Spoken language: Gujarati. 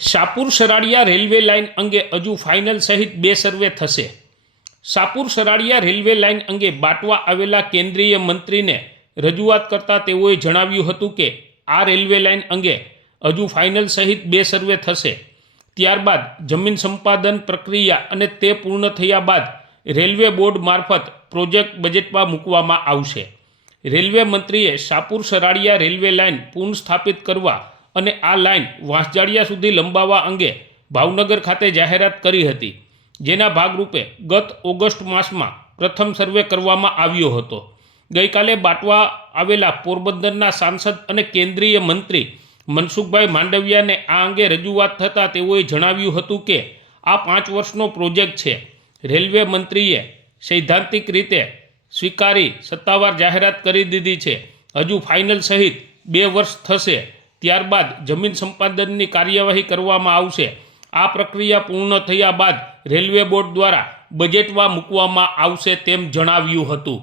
શાપુર સરાડિયા રેલવે લાઇન અંગે હજુ ફાઇનલ સહિત 2 સર્વે થશે। શાપુર સરાડિયા રેલવે લાઇન અંગે બાટવા આવેલા કેન્દ્રીય મંત્રીને રજૂઆત કરતા તેઓએ જણાવ્યું હતું કે આ રેલવે લાઇન અંગે હજુ ફાઇનલ સહિત 2 સર્વે થશે। ત્યારબાદ જમીન સંપાદન પ્રક્રિયા અને તે પૂર્ણ થયા બાદ રેલવે બોર્ડ મારફત પ્રોજેક્ટ બજેટમાં મૂકવામાં આવશે। રેલવે મંત્રીએ શાપુર સરાડિયા રેલવે લાઇન પુનઃસ્થાપિત કરવા અને આ લાઇન વાંસજાળિયા સુધી લંબાવવા અંગે ભાવનગર ખાતે જાહેરાત કરી હતી, જેના ભાગરૂપે ગત ઓગસ્ટ માસમાં પ્રથમ સર્વે કરવામાં આવ્યો હતો। ગઈકાલે બાટવા આવેલા પોરબંદરના સાંસદ અને કેન્દ્રીય મંત્રી મનસુખભાઈ માંડવિયાને આ અંગે રજૂઆત થતાં તેઓએ જણાવ્યું હતું કે આ 5 વર્ષનો પ્રોજેક્ટ છે। રેલવે મંત્રીએ સૈદ્ધાંતિક રીતે સ્વીકારી સત્તાવાર જાહેરાત કરી દીધી છે। હજુ ફાઇનલ સહિત 2 વર્ષ થશે, ત્યારબાદ જમીન સંપાદનની કાર્યવાહી કરવામાં આવશે। આ પ્રક્રિયા પૂર્ણ થયા બાદ રેલવે બોર્ડ દ્વારા બજેટમાં મૂકવામાં આવશે તેમ જણાવ્યું હતું।